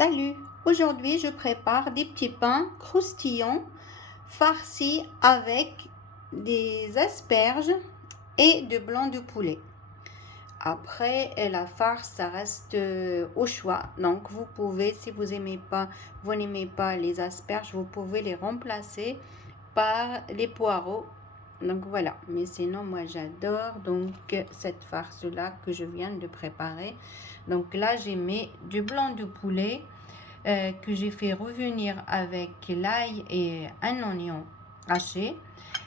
Salut, aujourd'hui je prépare des petits pains croustillants farcis avec des asperges et du blanc de poulet. Après, la farce, ça reste au choix. Donc, vous pouvez, si vous n'aimez pas les asperges, vous pouvez les remplacer par les poireaux. Donc voilà. Mais sinon, moi, j'adore donc cette farce-là que je viens de préparer. Donc là, j'ai mis du blanc de poulet que j'ai fait revenir avec l'ail et un oignon haché.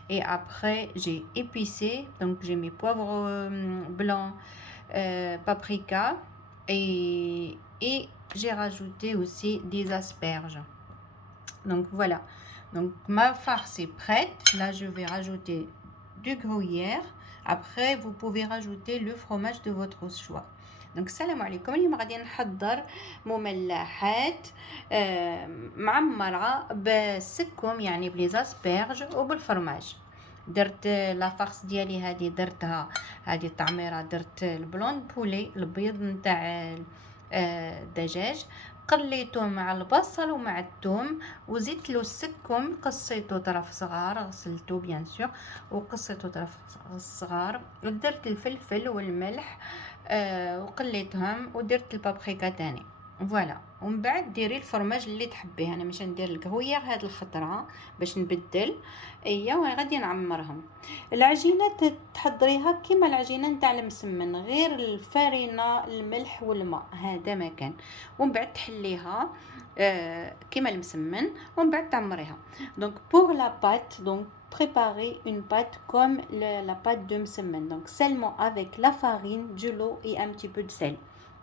Et après, j'ai épicé. Donc, j'ai mis poivre blanc, paprika et j'ai rajouté aussi des asperges. Donc, voilà. Donc, ma farce est prête. Là, je vais rajouter du gruyère. Après, vous pouvez rajouter le fromage de votre choix. دونك السلام عليكم. اليوم غادي نحضر مملحات معمره بالسكم يعني بليزاسبيرج وبالفرماج. درت لا فارس ديالي هذه درتها هذه التعميره درت البلون بولي البيض نتاع الدجاج قليته مع البصل ومع الثوم وزدت له السكم قصيته طرف صغار غسلته بيان سور وقصيته طرف صغار ودرت الفلفل والملح وقليتهم ودرت البابريكا تاني فوالا. ومن بعد ديري الفرماج اللي تحبيه. انا مش ندير الكرويير هاد الخطره باش نبدل غادي نعمرهم. العجينه تحضريها كيما العجينه نتاع المسمن غير الفارينه الملح والماء هذا ما كان. ومن بعد تحليها كيما المسمن ومن بعد تعمريها. دونك بور لا بات دونك préparer une pâte comme la pâte de msemen, donc seulement avec la farine, de l'eau et un petit peu de sel.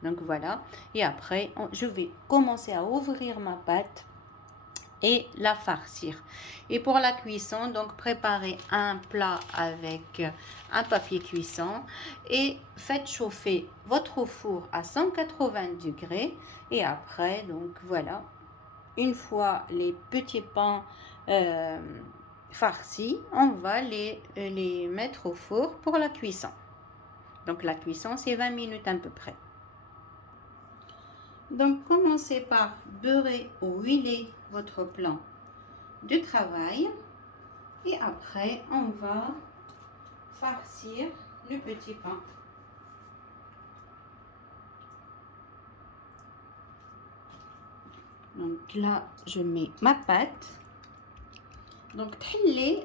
Donc voilà, et après je vais commencer à ouvrir ma pâte et la farcir. Et pour la cuisson, donc préparez un plat avec un papier cuisson et faites chauffer votre four à 180 degrés. Et après, donc voilà, une fois les petits pains farcis, on va les mettre au four pour la cuisson. Donc la cuisson, c'est 20 minutes à peu près. Donc commencez par beurrer ou huiler votre plan de travail et après on va farcir le petit pain. Donc là, je mets ma pâte. دونك تحلي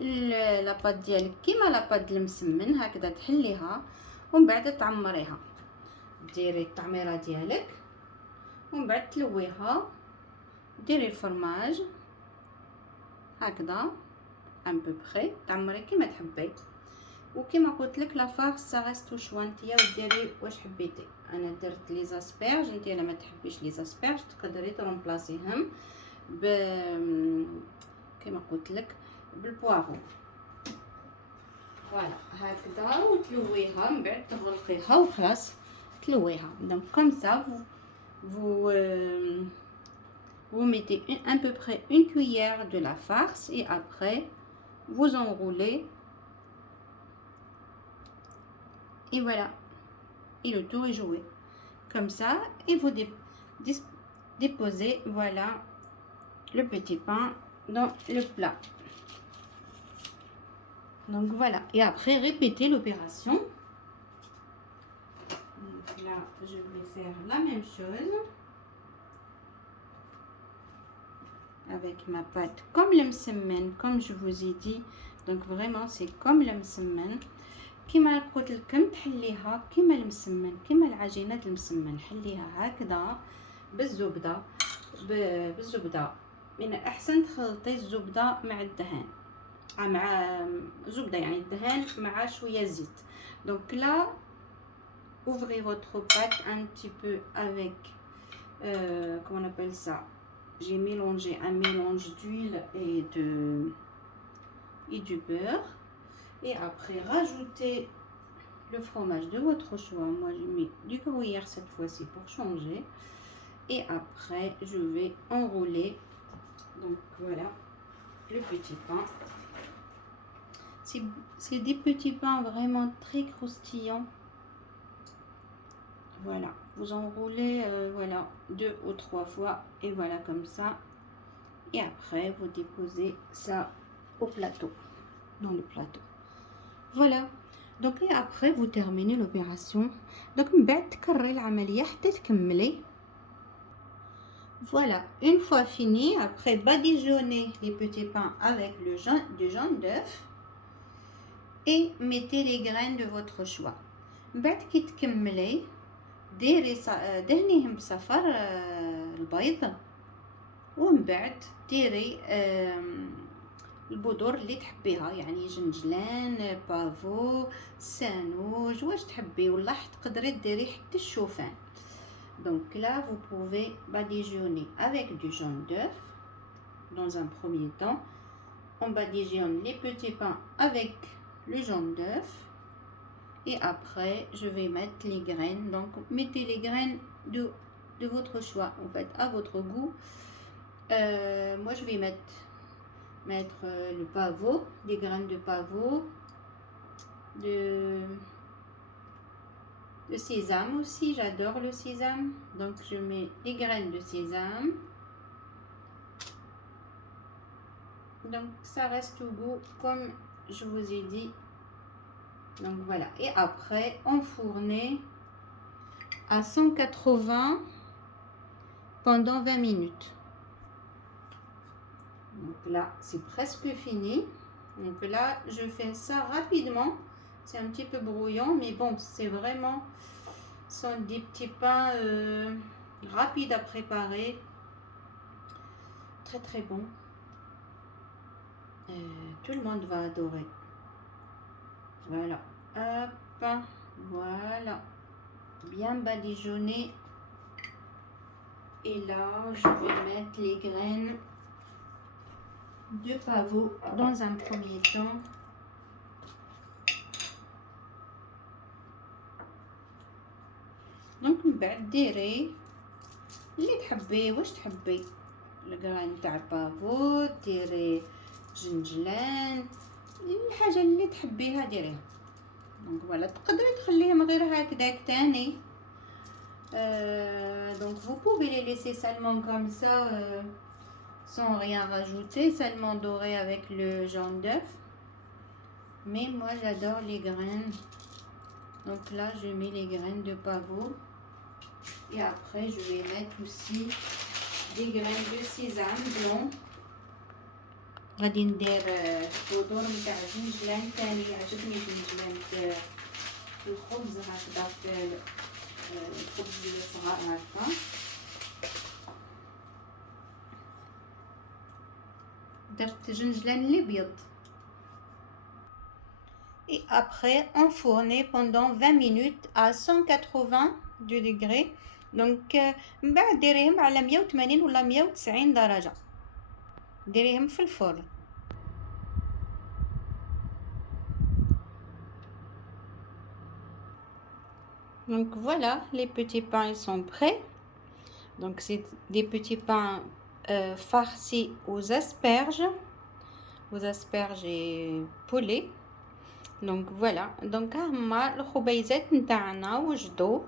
لاباط ديالك كيما لاباط المسمن هكذا تحليها ومن بعد تعمريها ديري التعميره ديالك ومن بعد تلويها ديري الفرماج هكذا ان بو بري تعمري كيما تحبي. وكيما قلت لك لا فارس سا ريستو شوا نتيا وديري واش حبيتي. انا درت لي زاسبيرج نتيا لا ما تحبيش لي زاسبيرج تقدري ترومبلاسيهم كما قلت لك بالبوارو. فوالا هكذا وتلويها من بعد تغلقيها وخلاص تلويها. دونك كوم سا vous mettez à peu près une cuillère de la farce et après vous enroulez et voilà, et le tour est joué comme ça. Et vous déposez voilà le petit pain dans le plat. Donc voilà, et après répétez l'opération. Donc là je vais faire la même chose avec ma pâte comme le msemen, comme je vous ai dit. Donc vraiment c'est comme le msemen. كيما قلت لكم تحليها كيما المسمن كيما العجينه المسمن حليها هكذا بالزبده من الاحسن تخلطي الزبده مع الدهان مع زبده يعني الدهان مع شويه زيت. donc là ouvrez votre pâte un petit peu avec comment on appelle ça, j'ai mélangé un mélange d'huile et du beurre. Et après rajoutez le fromage de votre choix. Moi j'ai mis du gruyère cette fois-ci pour changer. Et après je vais enrouler. Donc voilà le petit pain. C'est des petits pains vraiment très croustillants. Voilà, vous enroulez voilà 2 ou 3 fois et voilà comme ça. Et après vous déposez ça au plateau, dans le plateau. Voilà. Donc et après vous terminez l'opération. Donc من بعد تكرري العملية حتى تكملي. Voilà, une fois fini, après badigeonnez les petits pains avec du jaune d'œuf et mettez les graines de votre choix. بعد كي تكملي دهنيهم بصفر البيض، ومن بعد ديري البذور اللي تحبيها، يعني جنجلان، بافو، سانوج، واش تحبي، ولا تقدري ديري حتى الشوفان. Donc là, vous pouvez badigeonner avec du jaune d'œuf. Dans un premier temps, on badigeonne les petits pains avec le jaune d'œuf. Et après, je vais mettre les graines. Donc, mettez les graines de votre choix, en fait, à votre goût. Moi, je vais mettre le pavot, des graines de pavot, de sésame aussi, j'adore le sésame, donc je mets les graines de sésame. Donc ça reste au goût comme je vous ai dit. Donc voilà, et après enfourner à 180 pendant 20 minutes. Donc là c'est presque fini. Donc là je fais ça rapidement. C'est un petit peu brouillon, mais bon, c'est vraiment, sont des petits pains rapides à préparer. Très très bon. Tout le monde va adorer. Voilà. Hop. Voilà. Bien badigeonné. Et là, je vais mettre les graines de pavot dans un premier temps. دونك من بعد ديري اللي تحبي، واش تحبي، الكران تاع بافو، ديري جنجلان، الحاجه اللي تحبيها ديريها. دونك فوالا، تقدري تخليهم غير هكذاك تاني. Donc vous pouvez les laisser seulement comme ça, sans rien rajouter, seulement doré avec le jaune d'œuf. Mais moi j'adore les graines. Donc là je mets les graines de pavot. Et après je vais mettre aussi des graines de sésame blanc. غادي ندير بودور نتاع الجنجلان تاني، عجبني الجنجلان في الخبز هكذا، في الخبز الصغار هكا. درت جنجلان الابيض. Et après enfourner pendant 20 minutes à 180 degrés. Donc من بعد ديريهم على 180 ولا 190 درجة، ديريهم في الفرن. Donc voilà, les petits pains ils sont prêts. Donc c'est des petits pains farcis aux asperges et poulet. Donc voilà. Donc هما الخبيزات نتاعنا وجدوا،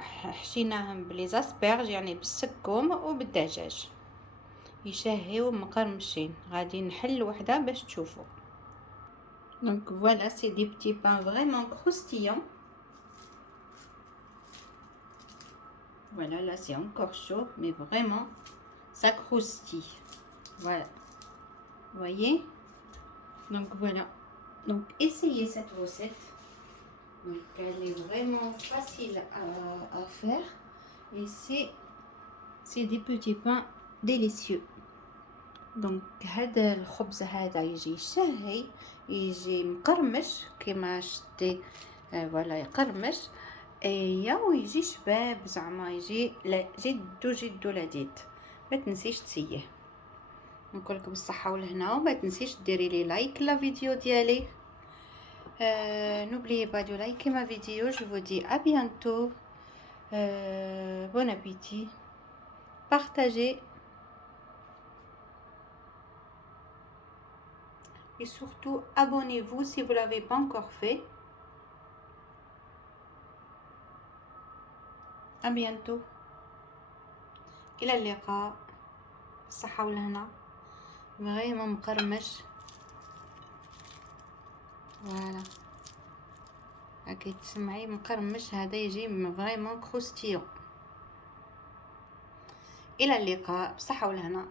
حشيناهم بلي اسبرج يعني بالسكوم وبالدجاج، يشهيو مقرمشين. غادي نحل وحده باش تشوفوا. Donc voilà, c'est des petits pains vraiment croustillants. Voilà, là c'est encore chaud, mais vraiment ça croustille. Voilà, vous voyez. Donc voilà, donc essayez cette recette. Donc elle est vraiment facile à faire, et c'est des petits pains délicieux. Donc هذا الخبز هذا يجي شهي، يجي مقرمش كما شتي، فوالا يقرمش ويجي شباب زعما، يجي جدو لذيذ. ما تنسيش تسيه. نقولكم الصحه والهنا، وما تنسيش ديري لي لايك لا فيديو ديالي. N'oubliez pas de liker ma vidéo. Je vous dis à bientôt. Bon appétit. Partagez. Et surtout, abonnez-vous si vous ne l'avez pas encore fait. ابيانتو، الى اللقاء، بالصحة والهنا. فريمون مقرمش، فوالا هاكي تسمعي مقرمش، هذا يجي فريمون كروستيو. الى اللقاء، بالصحة والهنا.